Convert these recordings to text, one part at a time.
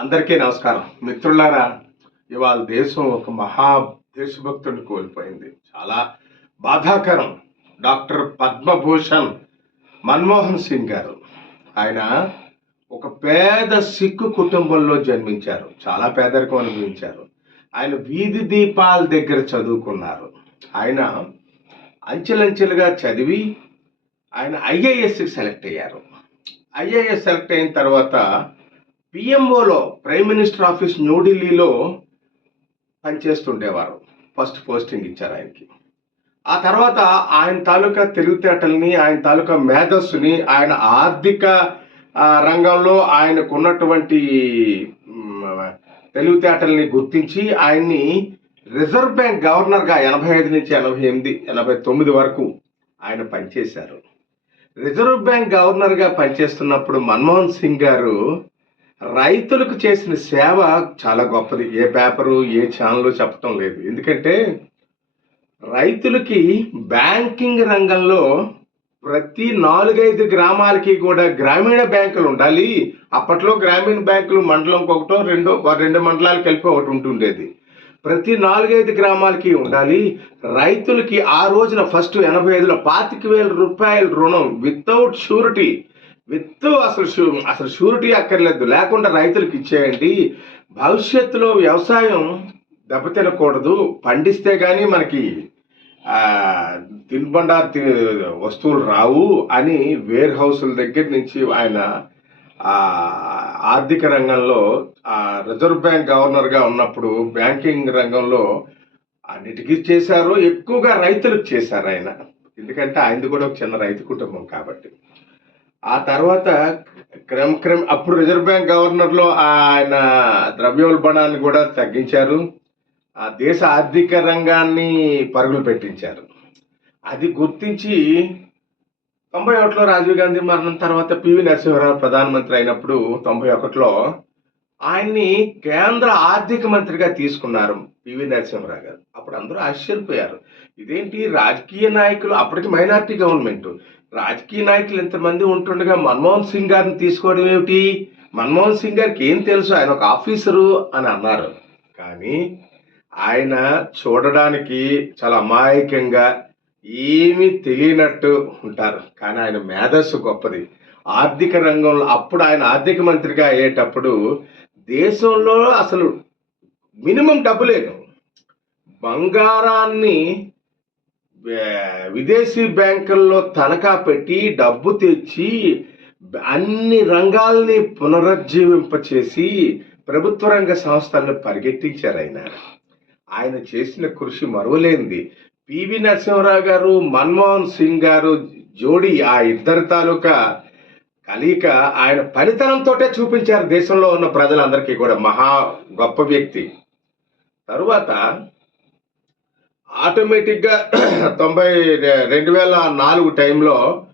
అందరికీ నమస్కారం. మిత్రులారా ఇవాళ దేశం ఒక మహా దేశభక్తుడిని కోల్పోయింది. చాలా బాధాకరం. డాక్టర్ పద్మభూషణ్ మన్మోహన్ సింగ్ గారు. ఆయన ఒక పేద సిక్కు కుటుంబంలో జన్మించారు. చాలా పేదరికం అనుభవించారు. ఆయన వీధి దీపాల దగ్గర చదువుకున్నారు. ఆయన అంచెలంచెలుగా చదివి ఆయన ఐఏఎస్కి సెలెక్ట్ అయ్యారు. ఐఏఎస్ సెలెక్ట్ అయిన తర్వాత పిఎంఓలో ప్రైమ్ మినిస్టర్ ఆఫీస్ న్యూఢిల్లీలో పనిచేస్తుండేవారు. ఫస్ట్ పోస్టింగ్ ఇచ్చారు ఆయనకి. ఆ తర్వాత ఆయన తాలూకా తెలివితేటల్ని ఆయన తాలూకా మేధస్సుని ఆయన ఆర్థిక రంగంలో ఆయనకున్నటువంటి తెలుగుతేటల్ని తెలివితేటల్ని గుర్తించి ఆయన్ని రిజర్వ్ బ్యాంక్ గవర్నర్గా ఎనభై ఐదు నుంచి ఎనభై ఎనిమిది ఎనభై తొమ్మిది వరకు ఆయన పనిచేశారు. రిజర్వ్ బ్యాంక్ గవర్నర్గా పనిచేస్తున్నప్పుడు మన్మోహన్ సింగ్ గారు రైతులకు చేసిన సేవ చాలా గొప్పది. ఏ పేపరు ఏ ఛానల్ చెప్పటం లేదు. ఎందుకంటే రైతులకి బ్యాంకింగ్ రంగంలో ప్రతి నాలుగైదు గ్రామాలకి కూడా గ్రామీణ బ్యాంకులు ఉండాలి. అప్పట్లో గ్రామీణ బ్యాంకులు మండలం ఒకటో రెండో రెండు మండలాలు కలిపి ఒకటి ఉంటుండేది. ప్రతి నాలుగైదు గ్రామాలకి ఉండాలి. రైతులకి ఆ రోజున ఫస్ట్ ఎనభై ఐదులో పాతిక వేల రూపాయల రుణం వితౌట్ షూరిటీ విత్ అసలు షూ- అసలు షూరిటీ అక్కర్లేదు. లేకుండా రైతులకు ఇచ్చేయండి. భవిష్యత్తులో వ్యవసాయం దెబ్బతినకూడదు. పండిస్తే కానీ మనకి ఆ, తి- వస్తువులు రావు అని వేర్ హౌసుల దగ్గర నుంచి ఆయన ఆర్థిక రంగంలో రిజర్వ్ బ్యాంక్ గవర్నర్గా ఉన్నప్పుడు బ్యాంకింగ్ రంగంలో అన్నిటికీ చేశారు. ఎక్కువగా రైతులకు చేశారు ఆయన. ఎందుకంటే ఆయనది కూడా ఒక చిన్న రైతు కుటుంబం కాబట్టి. ఆ తర్వాత క్రమ క్రమ అప్పుడు రిజర్వ్ బ్యాంక్ గవర్నర్లో ఆయన ద్రవ్యోల్బణాన్ని కూడా తగ్గించారు. ఆ దేశ ఆర్థిక రంగాన్ని పరుగులు పెట్టించారు. అది గుర్తించి తొంభై ఒకటిలో రాజీవ్ గాంధీ మరణం తర్వాత పివి నరసింహరావు ప్రధానమంత్రి అయినప్పుడు తొంభై ఒకటిలో ఆయన్ని కేంద్ర ఆర్థిక మంత్రిగా తీసుకున్నారు పివి నరసింహరావు గారు. అప్పుడు అందరూ ఆశ్చర్యపోయారు. ఇదేంటి రాజకీయ నాయకులు అప్పటికి మైనార్టీ గవర్నమెంట్. రాజకీయ నాయకులు ఇంతమంది ఉంటుండగా మన్మోహన్ సింగ్ గారిని తీసుకోవడం ఏమిటి? మన్మోహన్ సింగ్ గారికి ఏం తెలుసు? ఆయన ఒక ఆఫీసరు అని అన్నారు. కానీ ఆయన చూడడానికి చాలా అమాయకంగా ఏమీ తెలియనట్టు ఉంటారు. కానీ ఆయన మేధస్సు గొప్పది. ఆర్థిక రంగంలో అప్పుడు ఆయన ఆర్థిక మంత్రిగా అయ్యేటప్పుడు దేశంలో అసలు మినిమం డబ్బు లేదు. బంగారాన్ని విదేశీ బ్యాంకుల్లో తనఖా పెట్టి డబ్బు తెచ్చి అన్ని రంగాల్ని పునరుజ్జీవింపచేసి ప్రభుత్వ రంగ సంస్థలను పరిగెట్టించారు ఆయన. ఆయన చేసిన కృషి మరువలేనిది. పివి నరసింహరావు గారు మన్మోహన్ సింగ్ గారు జోడి ఆ ఇద్దరి తాలూకా కలిక ఆయన పనితనంతో చూపించారు దేశంలో ఉన్న ప్రజలందరికీ కూడా. మహా గొప్ప వ్యక్తి. తరువాత ఆటోమేటిక్గా తొంభై రెండు వేల నాలుగు టైంలో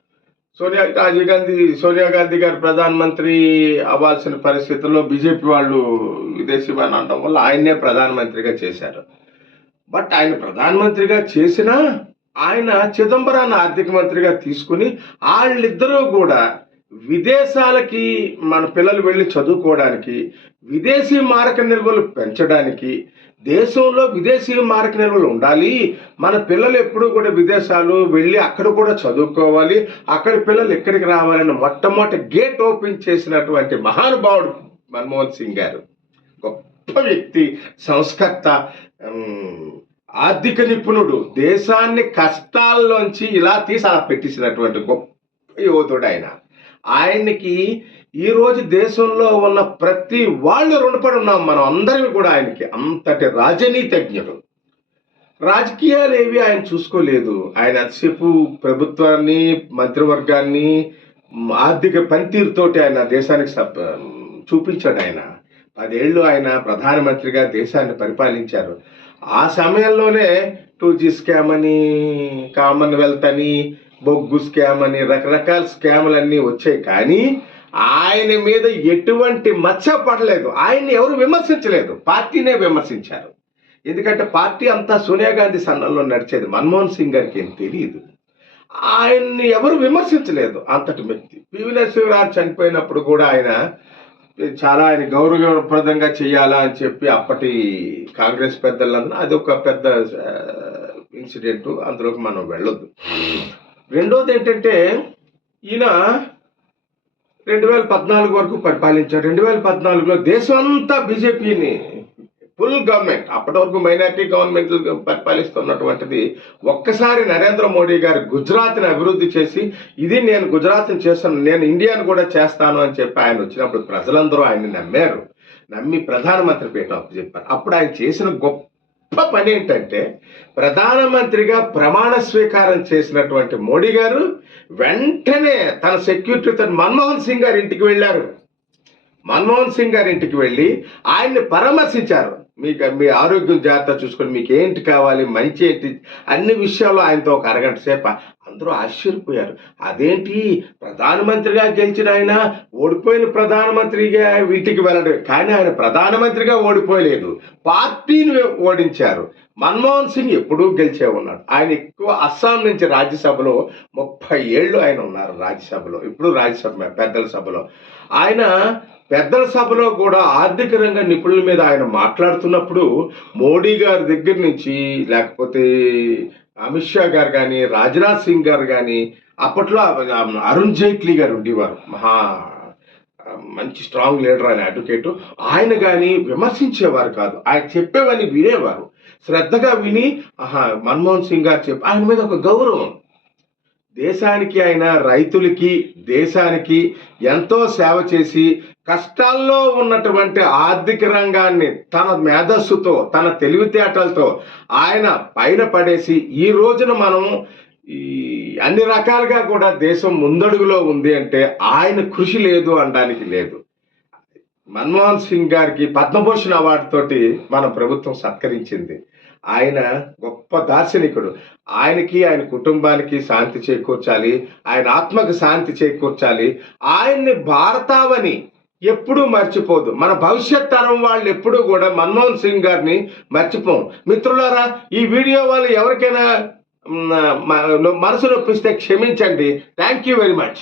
సోనియా రాజీవ్ గాంధీ సోనియా గాంధీ గారు ప్రధానమంత్రి అవ్వాల్సిన పరిస్థితుల్లో బీజేపీ వాళ్ళు విదేశీ అనడం వల్ల ఆయన్నే ప్రధానమంత్రిగా చేశారు. బట్ ఆయన ప్రధానమంత్రిగా చేసినా ఆయన చిదంబరాన్ని ఆర్థిక మంత్రిగా తీసుకుని వాళ్ళిద్దరూ కూడా విదేశాలకి మన పిల్లలు వెళ్ళి చదువుకోవడానికి విదేశీ మారక నిల్వలు పెంచడానికి దేశంలో విదేశీ మారక నిల్వలు ఉండాలి. మన పిల్లలు ఎప్పుడూ కూడా విదేశాలు వెళ్ళి అక్కడ కూడా చదువుకోవాలి. అక్కడ పిల్లలు ఎక్కడికి రావాలని మొట్టమొదటి గేట్ ఓపెన్ చేసినటువంటి మహానుభావుడు మన్మోహన్ సింగ్ గారు. గొప్ప వ్యక్తి సంస్కర్త ఆర్థిక నిపుణుడు. దేశాన్ని కష్టాల్లోంచి ఇలా తీసి అలా పెట్టేసినటువంటి గొప్ప యోధుడు ఆయన. ఆయనకి ఈరోజు దేశంలో ఉన్న ప్రతి వాళ్ళు రుణపడి ఉన్నాం మనం అందరం కూడా ఆయనకి. అంతటి రాజనీతిజ్ఞుడు. రాజకీయాలు ఏవి ఆయన చూసుకోలేదు. ఆయన అతిసేపు ప్రభుత్వాన్ని మంత్రివర్గాన్ని ఆర్థిక పనితీరుతోటి ఆయన దేశానికి చూపించాడు ఆయన. పదేళ్ళు ఆయన ప్రధానమంత్రిగా దేశాన్ని పరిపాలించారు. ఆ సమయంలోనే టూ జీ స్కామ్ అని కామన్వెల్త్ అని బొగ్గు స్కామ్ అని రకరకాల స్కాములన్నీ వచ్చాయి కానీ ఆయన మీద ఎటువంటి మచ్చ పడలేదు. ఆయన్ని ఎవరు విమర్శించలేదు. పార్టీనే విమర్శించారు. ఎందుకంటే పార్టీ అంతా సోనియా గాంధీ సన్నంలో నడిచేది మన్మోహన్ సింగ్ గారికి ఏం తెలియదు ఆయన్ని ఎవరు విమర్శించలేదు అంతటి వ్యక్తి. పివి నరసింహరావు చనిపోయినప్పుడు కూడా ఆయన చాలా ఆయన గౌరవప్రదంగా చేయాలా అని చెప్పి అప్పటి కాంగ్రెస్ పెద్దలందరూ అది ఒక పెద్ద ఇన్సిడెంట్. అందులోకి మనం వెళ్ళొద్దు. రెండోది ఏంటంటే ఈయన రెండు వేల పద్నాలుగు వరకు పరిపాలించారు రెండు వేల పద్నాలుగులో దేశం అంతా బీజేపీని ఫుల్ గవర్నమెంట్ అప్పటి వరకు మైనార్టీ గవర్నమెంట్ పరిపాలిస్తున్నటువంటిది ఒక్కసారి నరేంద్ర మోడీ గారు గుజరాత్ని అభివృద్ధి చేసి ఇది నేను గుజరాత్ని చేస్తాను నేను ఇండియాను కూడా చేస్తాను అని చెప్పి ఆయన వచ్చినప్పుడు ప్రజలందరూ ఆయన్ని నమ్మారు. నమ్మి ప్రధానమంత్రి పీఠం చెప్పారు అప్పుడు ఆయన చేసిన గొప్ప పని ఏంటంటే ప్రధానమంత్రిగా ప్రమాణ స్వీకారం చేసినటువంటి మోడీ గారు వెంటనే తన సెక్యూరిటీతో మన్మోహన్ సింగ్ గారి ఇంటికి వెళ్ళారు. మన్మోహన్ సింగ్ గారి ఇంటికి వెళ్ళి ఆయన్ని పరామర్శించారు. మీకు మీ ఆరోగ్యం జాగ్రత్త చూసుకొని మీకు ఏంటి కావాలి మంచి ఏంటి అన్ని విషయాల్లో ఆయనతో ఒక అరగంట సేపు అందరూ ఆశ్చర్యపోయారు. అదేంటి? ప్రధానమంత్రిగా గెలిచిన ఆయన ఓడిపోయిన ప్రధానమంత్రిగా వీటికి వెళ్ళడం. కానీ ఆయన ప్రధానమంత్రిగా ఓడిపోయలేదు పార్టీని ఓడించారు. మన్మోహన్ సింగ్ ఎప్పుడూ గెలిచే ఉన్నాడు. ఆయన ఎక్కువ అస్సాం నుంచి రాజ్యసభలో ముప్పై ఏళ్ళు ఆయన ఉన్నారు రాజ్యసభలో. ఇప్పుడు రాజ్యసభ పెద్దల సభలో. ఆయన పెద్దల సభలో కూడా ఆర్థిక రంగ నిపుణుల మీద ఆయన మాట్లాడుతున్నప్పుడు మోడీ గారి దగ్గర నుంచి లేకపోతే అమిత్ షా గారు కానీ రాజ్నాథ్ సింగ్ గారు కానీ అప్పట్లో అరుణ్ జైట్లీ గారు ఉండేవారు. మహా మంచి స్ట్రాంగ్ లీడర్ అని అడ్వకేట్. ఆయన కానీ విమర్శించేవారు కాదు. ఆయన చెప్పేవన్నీ వినేవారు. శ్రద్ధగా విని ఆహా మన్మోహన్ సింగ్ గారు చెప్పి ఆయన మీద ఒక గౌరవం. దేశానికి ఆయన రైతులకి దేశానికి ఎంతో సేవ చేసి కష్టాల్లో ఉన్నటువంటి ఆర్థిక రంగాన్ని తన మేధస్సుతో తన తెలివితేటలతో ఆయన పైన పడేసి ఈ రోజున మనం ఈ అన్ని రకాలుగా కూడా దేశం ముందడుగులో ఉంది అంటే ఆయన కృషి లేదు అనడానికి లేదు. మన్మోహన్ సింగ్ గారికి పద్మభూషణ్ అవార్డుతోటి మన ప్రభుత్వం సత్కరించింది. ఆయన గొప్ప దార్శనికుడు. ఆయనకి ఆయన కుటుంబానికి శాంతి చేకూర్చాలి. ఆయన ఆత్మకు శాంతి చేకూర్చాలి. ఆయన్ని భారతావని ఎప్పుడూ మర్చిపోదు. మన భవిష్యత్ తరం వాళ్ళు ఎప్పుడూ కూడా మన్మోహన్ సింగ్ గారిని మర్చిపోం మిత్రులారా ఈ వీడియో వాళ్ళు ఎవరికైనా మనసు నొప్పిస్తే క్షమించండి. Thank you very much